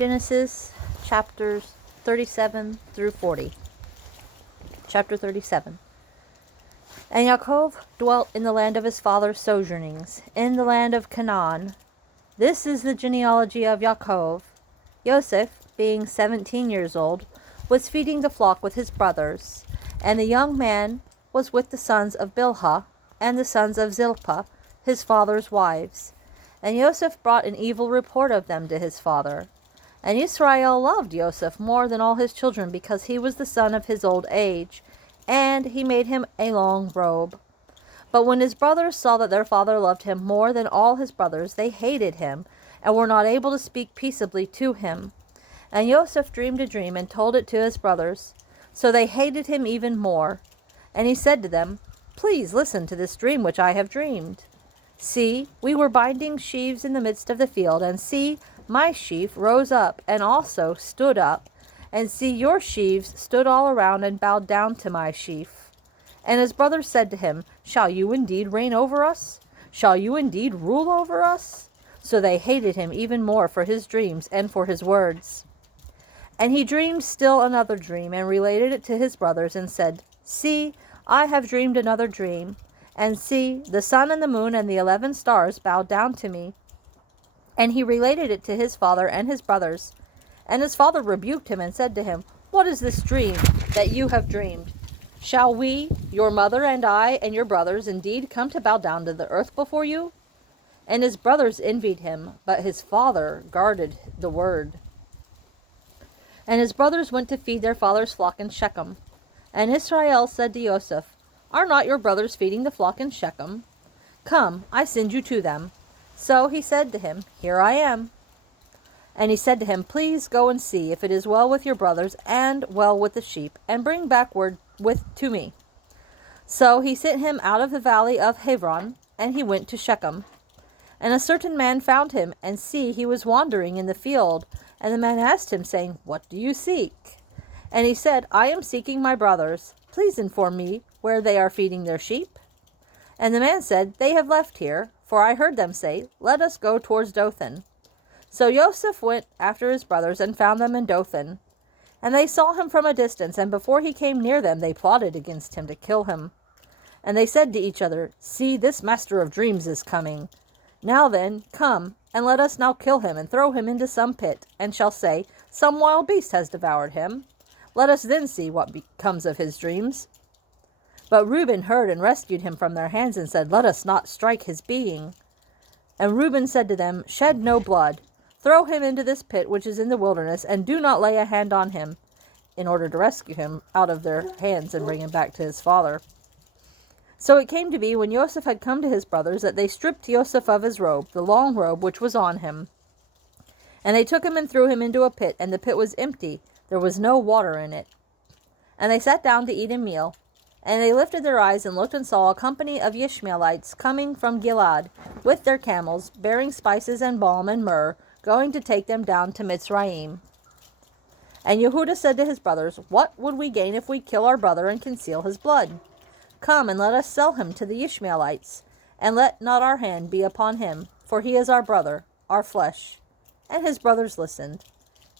Genesis chapters 37 through 40. Chapter 37. And Yaakov dwelt in the land of his father's sojournings, in the land of Canaan. This is the genealogy of Yaakov. Joseph, being 17 years old, was feeding the flock with his brothers, and the young man was with the sons of Bilhah and the sons of Zilpah, his father's wives. And Joseph brought an evil report of them to his father. And Israel loved Joseph more than all his children, because he was the son of his old age, and he made him a long robe. But when his brothers saw that their father loved him more than all his brothers, they hated him, and were not able to speak peaceably to him. And Joseph dreamed a dream, and told it to his brothers. So they hated him even more. And he said to them, Please listen to this dream which I have dreamed. See, we were binding sheaves in the midst of the field, and see, my sheaf rose up, and also stood up, and see, your sheaves stood all around and bowed down to my sheaf. And his brothers said to him, Shall you indeed reign over us? Shall you indeed rule over us? So they hated him even more for his dreams and for his words. And he dreamed still another dream, and related it to his brothers, and said, See, I have dreamed another dream. And see, the sun and the moon and the 11 stars bowed down to me. And he related it to his father and his brothers. And his father rebuked him and said to him, What is this dream that you have dreamed? Shall we, your mother and I and your brothers, indeed come to bow down to the earth before you? And his brothers envied him, but his father guarded the word. And his brothers went to feed their father's flock in Shechem. And Israel said to Joseph, Are not your brothers feeding the flock in Shechem? Come, I send you to them. So he said to him, Here I am. And he said to him, Please go and see if it is well with your brothers and well with the sheep, and bring back word to me. So he sent him out of the valley of Hebron, and he went to Shechem. And a certain man found him, and see, he was wandering in the field. And the man asked him, saying, What do you seek? And he said, I am seeking my brothers. Please inform me where they are feeding their sheep. And the man said, They have left here, for I heard them say, Let us go towards Dothan. So Joseph went after his brothers, and found them in Dothan. And they saw him from a distance, and before he came near them, they plotted against him to kill him. And they said to each other, See, this master of dreams is coming. Now then, come, and let us now kill him, and throw him into some pit, and shall say, Some wild beast has devoured him. Let us then see what becomes of his dreams. But Reuben heard and rescued him from their hands, and said, Let us not strike his being. And Reuben said to them, Shed no blood. Throw him into this pit which is in the wilderness, and do not lay a hand on him, in order to rescue him out of their hands and bring him back to his father. So it came to be, when Joseph had come to his brothers, that they stripped Joseph of his robe, the long robe which was on him. And they took him and threw him into a pit, and the pit was empty. There was no water in it. And they sat down to eat a meal. And they lifted their eyes and looked, and saw a company of Ishmaelites coming from Gilead, with their camels, bearing spices and balm and myrrh, going to take them down to Mitzrayim. And Yehudah said to his brothers, What would we gain if we kill our brother and conceal his blood? Come, and let us sell him to the Ishmaelites, and let not our hand be upon him, for he is our brother, our flesh. And his brothers listened.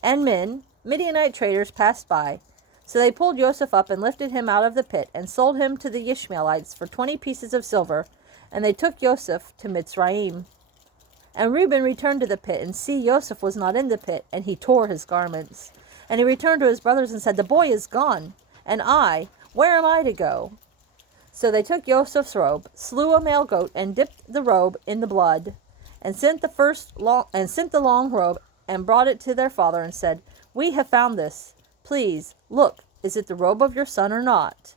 And Midianite traders, passed by. So they pulled Joseph up and lifted him out of the pit, and sold him to the Ishmaelites for 20 pieces of silver, and they took Joseph to Mitzrayim. And Reuben returned to the pit, and see, Joseph was not in the pit, and he tore his garments. And he returned to his brothers and said, The boy is gone, and I, where am I to go? So they took Joseph's robe, slew a male goat, and dipped the robe in the blood, and sent the long robe, and brought it to their father, and said, We have found this. Please, look, is it the robe of your son or not?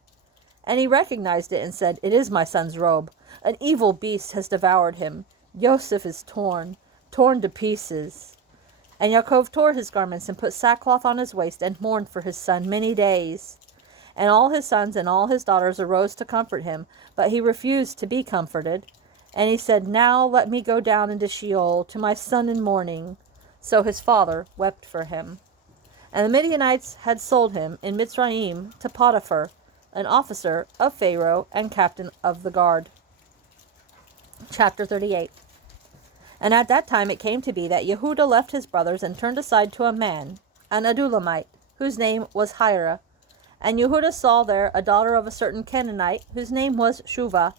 And he recognized it, and said, It is my son's robe. An evil beast has devoured him. Joseph is torn to pieces. And Yaakov tore his garments, and put sackcloth on his waist, and mourned for his son many days. And all his sons and all his daughters arose to comfort him, but he refused to be comforted. And he said, Now let me go down into Sheol to my son in mourning. So his father wept for him. And the Midianites had sold him in Mitzrayim to Potiphar, an officer of Pharaoh and captain of the guard. Chapter 38. And at that time it came to be that Yehuda left his brothers and turned aside to a man, an Adulamite, whose name was Hira. And Yehuda saw there a daughter of a certain Canaanite, whose name was Shuvah.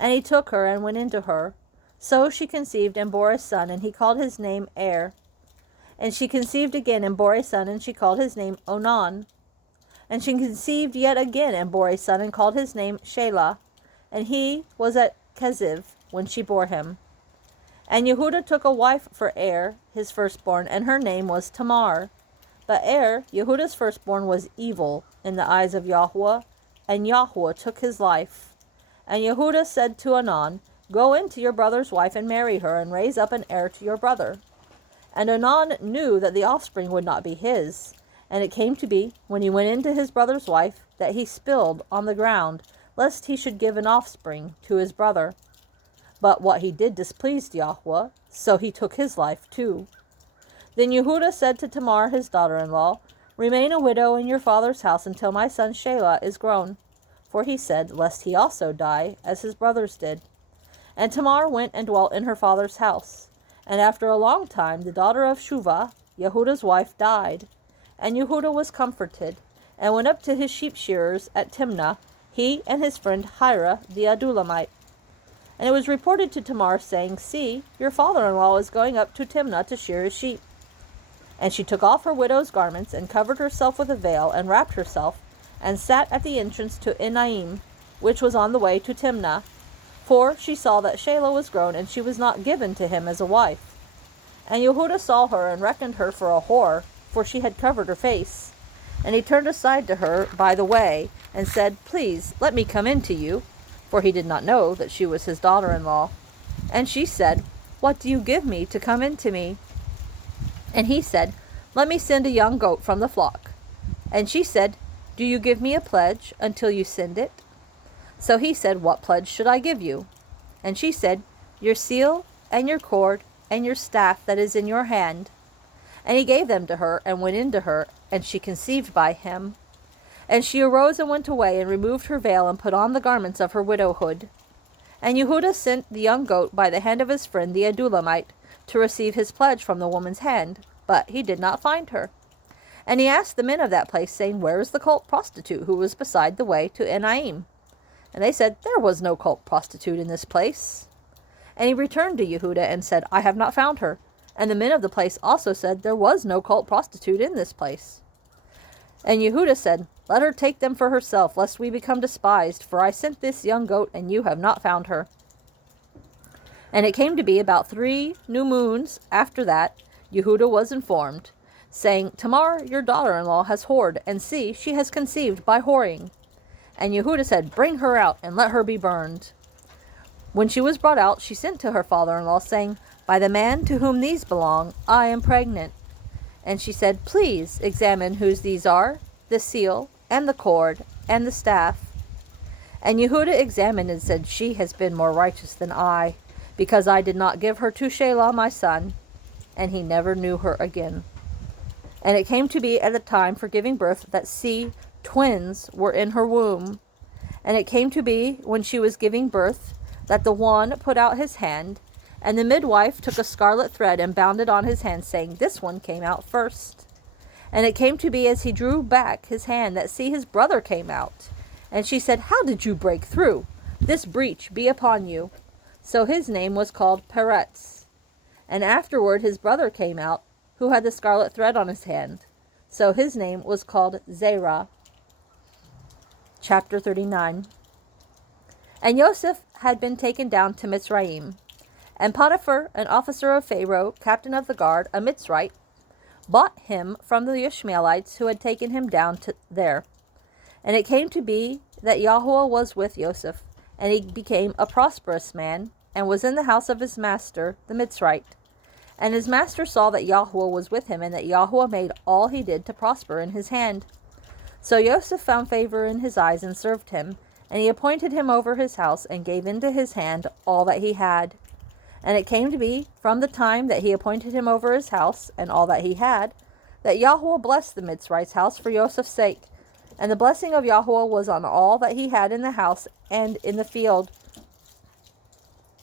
And he took her and went into her. So she conceived and bore a son, and he called his name Er. And she conceived again and bore a son, and she called his name Onan. And she conceived yet again and bore a son, and called his name Shelah. And he was at Keziv when she bore him. And Yehuda took a wife for Er, his firstborn, and her name was Tamar. But Er, Yehuda's firstborn, was evil in the eyes of Yahweh, and Yahweh took his life. And Yehuda said to Onan, Go in to your brother's wife and marry her, and raise up an heir to your brother. And Onan knew that the offspring would not be his. And it came to be, when he went in to his brother's wife, that he spilled on the ground, lest he should give an offspring to his brother. But what he did displeased Yahweh, so he took his life too. Then Yehuda said to Tamar his daughter-in-law, Remain a widow in your father's house until my son Shelah is grown. For he said, lest he also die, as his brothers did. And Tamar went and dwelt in her father's house. And after a long time the daughter of Shuvah, Yehuda's wife, died. And Yehuda was comforted, and went up to his sheep shearers at Timnah, he and his friend Hira the Adulamite. And it was reported to Tamar, saying, See, your father-in-law is going up to Timnah to shear his sheep. And she took off her widow's garments, and covered herself with a veil, and wrapped herself, and sat at the entrance to Enaim, which was on the way to Timnah. For she saw that Shelah was grown, and she was not given to him as a wife. And Yehuda saw her, and reckoned her for a whore, for she had covered her face. And he turned aside to her by the way, and said, Please, let me come in to you. For he did not know that she was his daughter-in-law. And she said, What do you give me to come in to me? And he said, Let me send a young goat from the flock. And she said, Do you give me a pledge until you send it? So he said, What pledge should I give you? And she said, Your seal, and your cord, and your staff that is in your hand. And he gave them to her, and went in to her, and she conceived by him. And she arose and went away, and removed her veil, and put on the garments of her widowhood. And Yehuda sent the young goat by the hand of his friend the Adulamite, to receive his pledge from the woman's hand, but he did not find her. And he asked the men of that place, saying, Where is the cult prostitute who was beside the way to Enaim? And they said, There was no cult prostitute in this place. And he returned to Yehuda and said, I have not found her. And the men of the place also said, There was no cult prostitute in this place. And Yehuda said, Let her take them for herself, lest we become despised, for I sent this young goat, and you have not found her. And it came to be about 3 new moons after that, Yehuda was informed, saying, Tamar, your daughter-in-law, has whored, and see, she has conceived by whoring. And Yehuda said, Bring her out, and let her be burned. When she was brought out, she sent to her father-in-law, saying, By the man to whom these belong, I am pregnant. And she said, Please examine whose these are, the seal, and the cord, and the staff. And Yehuda examined and said, She has been more righteous than I, because I did not give her to Shelah my son. And he never knew her again. And it came to be at the time for giving birth that, see, twins were in her womb. And it came to be, when she was giving birth, that the one put out his hand, and the midwife took a scarlet thread and bound it on his hand, saying, This one came out first. And it came to be, as he drew back his hand, that, see, his brother came out. And she said, How did you break through? This breach be upon you. So his name was called Peretz. And afterward his brother came out, who had the scarlet thread on his hand. So his name was called Zerah. Chapter 39. And Yosef had been taken down to Mitzrayim. And Potiphar, an officer of Pharaoh, captain of the guard, a Mitzrite, bought him from the Ishmaelites who had taken him down to there. And it came to be that Yahweh was with Yosef, and he became a prosperous man, and was in the house of his master, the Mitzrite. And his master saw that Yahweh was with him, and that Yahweh made all he did to prosper in his hand. So Yosef found favor in his eyes, and served him, and he appointed him over his house, and gave into his hand all that he had. And it came to be, from the time that he appointed him over his house, and all that he had, that Yahweh blessed the Mitzrite's house for Yosef's sake. And the blessing of Yahweh was on all that he had in the house and in the field.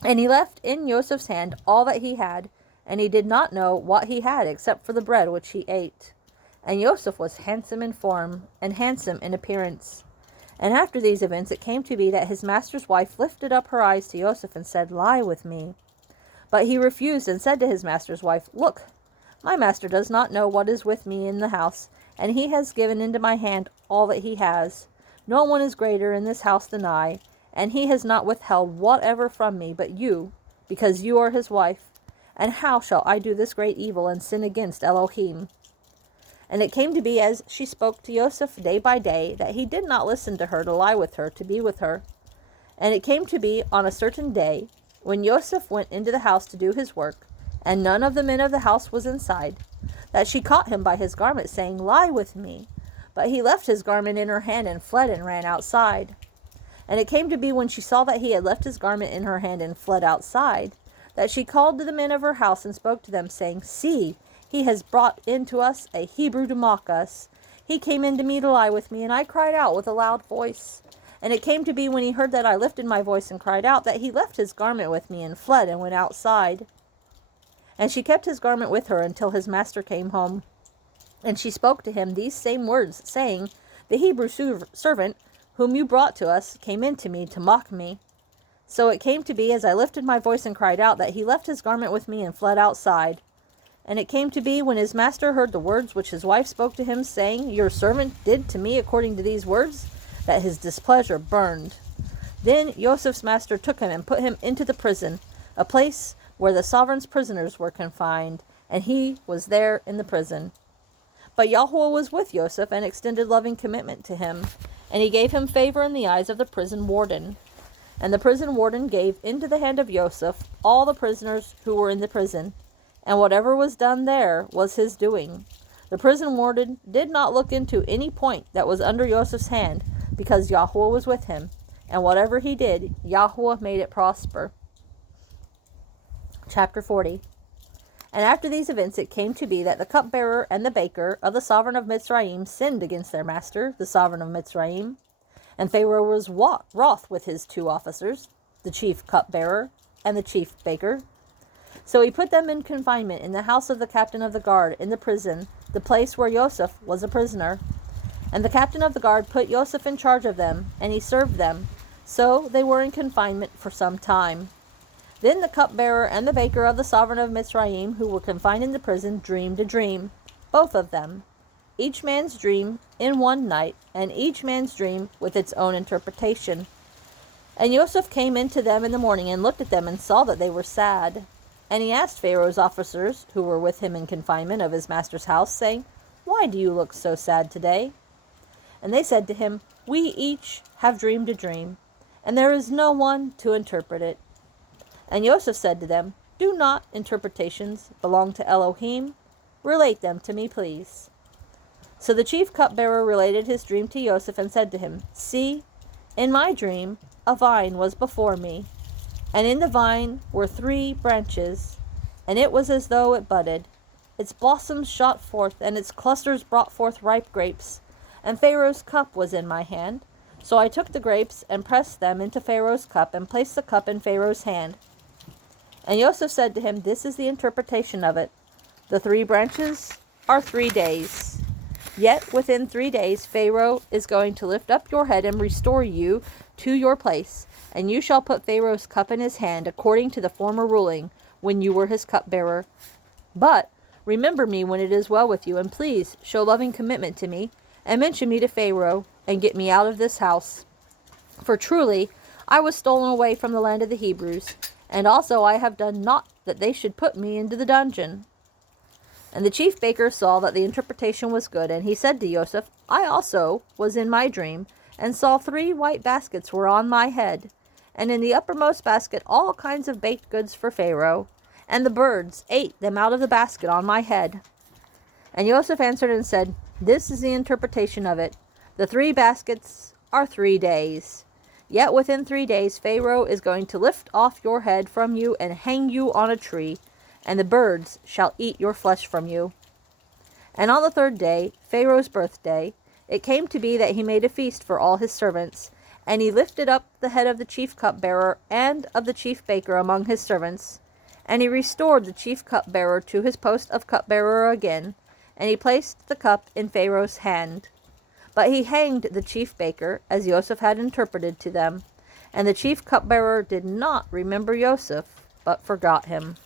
And he left in Joseph's hand all that he had, and he did not know what he had except for the bread which he ate. And Joseph was handsome in form, and handsome in appearance. And after these events it came to be that his master's wife lifted up her eyes to Joseph and said, Lie with me. But he refused and said to his master's wife, Look, my master does not know what is with me in the house, and he has given into my hand all that he has. No one is greater in this house than I, and he has not withheld whatever from me but you, because you are his wife. And how shall I do this great evil and sin against Elohim? And it came to be, as she spoke to Joseph day by day, that he did not listen to her to lie with her, to be with her. And it came to be on a certain day, when Joseph went into the house to do his work, and none of the men of the house was inside, that she caught him by his garment, saying, Lie with me. But he left his garment in her hand and fled and ran outside. And it came to be, when she saw that he had left his garment in her hand and fled outside, that she called to the men of her house and spoke to them, saying, See, he has brought into us a Hebrew to mock us. He came in to me to lie with me, and I cried out with a loud voice. And it came to be, when he heard that I lifted my voice and cried out, that he left his garment with me and fled and went outside. And she kept his garment with her until his master came home. And she spoke to him these same words, saying, The Hebrew servant whom you brought to us came in to me to mock me. So it came to be, as I lifted my voice and cried out, that he left his garment with me and fled outside. And it came to be, when his master heard the words which his wife spoke to him, saying, Your servant did to me according to these words, that his displeasure burned. Then Joseph's master took him and put him into the prison, a place where the sovereign's prisoners were confined, and he was there in the prison. But Yahweh was with Joseph and extended loving commitment to him, and he gave him favor in the eyes of the prison warden. And the prison warden gave into the hand of Joseph all the prisoners who were in the prison, and whatever was done there was his doing. The prison warden did not look into any point that was under Joseph's hand, because Yahweh was with him, and whatever he did, Yahweh made it prosper. Chapter 40. And after these events it came to be that the cupbearer and the baker of the sovereign of Mitzrayim sinned against their master, the sovereign of Mitzrayim. And Pharaoh was wroth with his two officers, the chief cupbearer and the chief baker. So he put them in confinement in the house of the captain of the guard, in the prison, the place where Joseph was a prisoner. And the captain of the guard put Joseph in charge of them, and he served them. So they were in confinement for some time. Then the cupbearer and the baker of the sovereign of Mitzrayim, who were confined in the prison, dreamed a dream, both of them, each man's dream in one night, and each man's dream with its own interpretation. And Joseph came in to them in the morning, and looked at them, and saw that they were sad. And he asked Pharaoh's officers, who were with him in confinement of his master's house, saying, Why do you look so sad today? And they said to him, We each have dreamed a dream, and there is no one to interpret it. And Joseph said to them, Do not interpretations belong to Elohim? Relate them to me, please. So the chief cupbearer related his dream to Joseph and said to him, See, in my dream a vine was before me, and in the vine were 3 branches, and it was as though it budded. Its blossoms shot forth, and its clusters brought forth ripe grapes. And Pharaoh's cup was in my hand. So I took the grapes and pressed them into Pharaoh's cup, and placed the cup in Pharaoh's hand. And Joseph said to him, This is the interpretation of it. The 3 branches are 3 days. Yet within 3 days Pharaoh is going to lift up your head and restore you to your place, and you shall put Pharaoh's cup in his hand, according to the former ruling, when you were his cupbearer. But remember me when it is well with you, and please show loving commitment to me, and mention me to Pharaoh, and get me out of this house. For truly I was stolen away from the land of the Hebrews, and also I have done naught that they should put me into the dungeon. And the chief baker saw that the interpretation was good, and he said to Joseph, I also was in my dream, and saw 3 white baskets were on my head, and in the uppermost basket all kinds of baked goods for Pharaoh, and the birds ate them out of the basket on my head. And Joseph answered and said, This is the interpretation of it. The 3 baskets are 3 days. Yet within 3 days Pharaoh is going to lift off your head from you and hang you on a tree, and the birds shall eat your flesh from you. And on the 3rd day, Pharaoh's birthday, it came to be that he made a feast for all his servants, And he lifted up the head of the chief cupbearer and of the chief baker among his servants. And he restored the chief cupbearer to his post of cupbearer again, and he placed the cup in Pharaoh's hand. But he hanged the chief baker, as Joseph had interpreted to them. And the chief cupbearer did not remember Joseph, but forgot him.